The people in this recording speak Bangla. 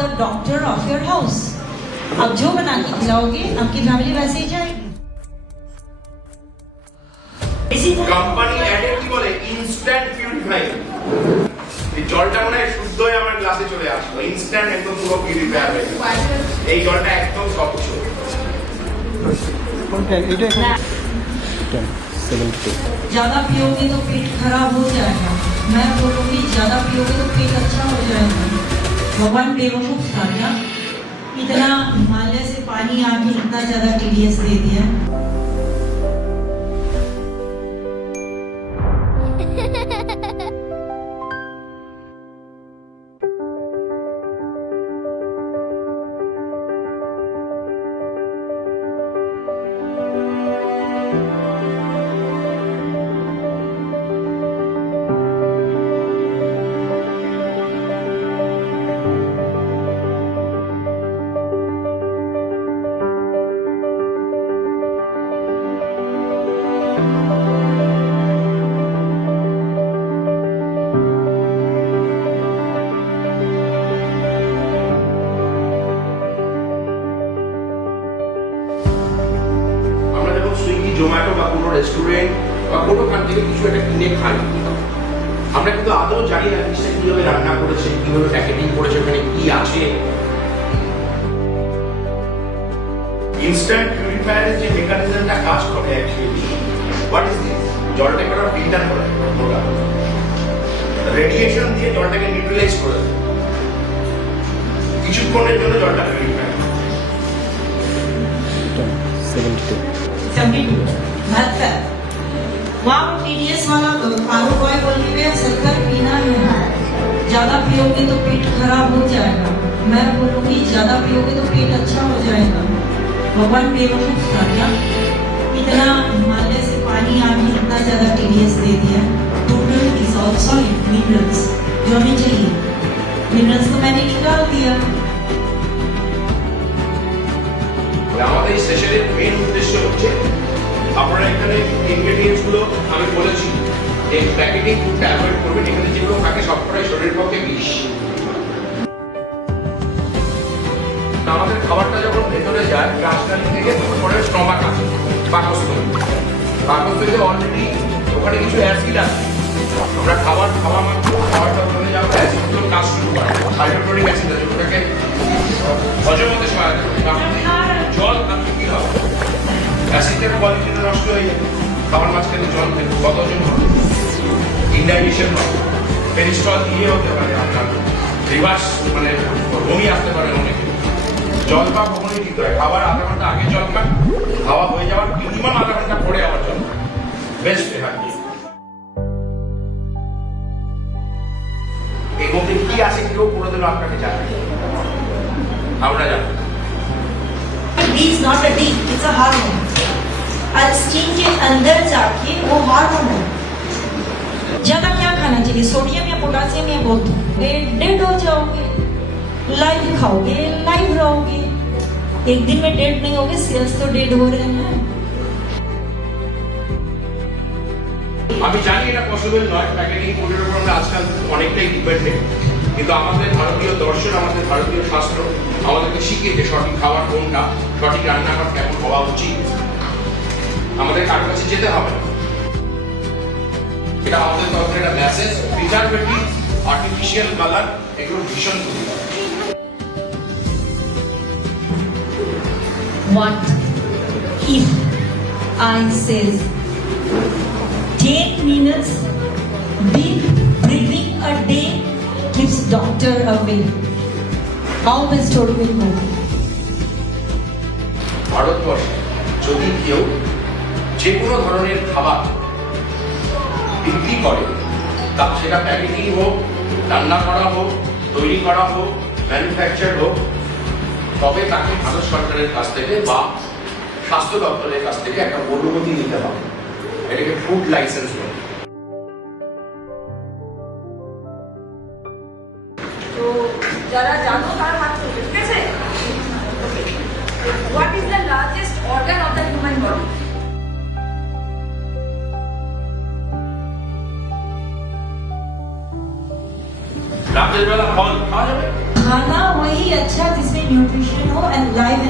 The doctor of your house. अब जो बना के खिलाओगे आपकी फैमिली वैसे ही जाएगी। কোম্পানি অ্যাডে কি বলে ইনস্ট্যান্ট পিউরিফায়ার, এই জলটা মনে হয় শুদ্ধ হয়ে আমার গ্লাসে চলে আসলো, ইনস্ট্যান্ট একদম পুরো পিউরিফায়ার হয়ে গেল। এই জলটা একদম স্বচ্ছ। ज्यादा पियोगे तो पेट खराब हो जाएगा। मैं बोलूँगी ज्यादा पियोगे तो पेट अच्छा हो जाएगा। भगवान बेवकूफ था क्या, इतना हिमालय से पानी आके इतना ज्यादा टीडीएस दे दिया। জোম্যাটো বা কোনো রেস্টুরেন্ট বা কোনো খান থেকে কিছু একটা কিনে খাই, আমরা কিন্তু আদৌ জানি না জিনিসটা কিভাবে রান্না করেছে, কিভাবে প্যাকেটিং করেছে, ওখানে কি আছে। ইনস্ট্যান্ট পিউরিফায়ারের যে মেকানিজমটা কাজ করে অ্যাকচুয়ালি হোয়াট ইজ দিস, জলটাকে ওরা ফিল্টার করে, ওরা রেডিয়েশন দিয়ে জলটাকে নিউট্রালাইজ করে দেয়, কিছুক্ষণের জন্য জলটা পিউরিফাই। 72 वहाँ टीडीएस वाला आलू बॉय बोलने में शक्कर पीना है, ज्यादा पियोगे तो पेट खराब हो जाएगा। मैं बोलूँगी ज्यादा पियोगे तो पेट अच्छा हो जाएगा। भगवान बेवकूफ था क्या, इतना हिमालय से पानी आके इतना ज्यादा टीडीएस दे दिया। टोटल डिसॉल्व सॉलिड मिनरल्स जो हमें चाहिए, मिनरल्स तो मैंने निकाल दिया। আমাদের এই সেশনের মেইন উদ্দেশ্য হচ্ছে আপনারা এখানে ইনগ্রেডিয়েন্টস গুলো আমি বলেছি এই প্যাকেটিং ফুডটা অ্যাভয়েড করবেন, এখানে যেগুলো থাকে সবকটাই শরীরের পক্ষে বিষ। আমাদের খাবারটা যখন ভেতরে যায় গাছগালি থেকে তারপরে স্টমাক আছে, পাকস্থলী, পাকস্থলীতে অলরেডি ওখানে কিছু অ্যাসিড আছে। আমরা খাওয়া মাত্র খাবারটা ওখানে যাওয়ার অ্যাসিডগুলো কাজ শুরু করে, হাইড্রোক্লোরিক অ্যাসিড আছে ওটাকে হজম হতে সহায়তা করে। জল আপনি কি হবে অ্যাসিডের কোয়ালিটিটা নষ্ট হয়ে যাবে, খাবার মাঝখানে জল কতজন হবে, ইনডাইজেশন হবে, পেরিস্টল দিয়ে হতে পারে, আপনার রিভার্স মানে বমি আসতে পারে অনেকে। জল খাওয়া কখনোই ঠিক হয়, খাবার আধা ঘন্টা আগে জল খান, খাওয়া হয়ে যাওয়ার মিনিমাম আধা ঘন্টা পরে আবার জল বেস্ট হয়। এর মধ্যে কি আছে কেউ কোনোদিনও আপনাকে জানায় আমরা জানি। B is not a D, it's a hormone. और स्किन के अंदर जाके वो हार्मोन है। ज्यादा क्या खाना चाहिए, सोडियम या पोटासियम या बोथ? डेड हो जाओगे, लाइव खाओगे लाइव रहोगे, एक दिन में डेड नहीं होगे, सेल्स तो डेड हो रहे हैं। আমি জানি এটা পসিবল নয়, প্যাকেটিং ফুডের উপর আমরা আজকাল অনেকটাই ডিপেন্ডেন্ট, কিন্তু আমাদের ভারতীয় দর্শন, আমাদের ভারতীয় শাস্ত্র আমাদেরকে শিখিয়েছে সঠিক খাবার কোনটা, সঠিক রান্নাঘর কেমন হওয়া উচিত। আমাদের কারো কাছে যেতে হবে না, এটা আমাদের তরফ থেকে একটা মেসেজ। প্রিজারভেটিভ, আর্টিফিশিয়াল কালার এগুলো ভীষণ ক্ষতিকর। What if I says 10 minutes deep breathing a day keeps doctor away? How the story will go? ভারতবর্ষে যদি কেউ যে কোনো ধরনের খাবার বিক্রি করে, তা সেটা প্যাকেটিং হোক, রান্না করা হোক, তৈরি করা হোক, ম্যানুফ্যাকচার হোক, তবে তাকে ভারত সরকারের কাছ থেকে বা স্বাস্থ্য দপ্তরের কাছ থেকে একটা অনুমতি নিতে হবে, এটাকে ফুড লাইসেন্স বলে। তো যারা জানো তারা হাত তুলবে, ঠিক আছে? What is the largest organ of the human body? রাতের বেলা ফল খাওয়া যাবে? खाना वही अच्छा जिसमें न्यूट्रिशन हो एंड लाइव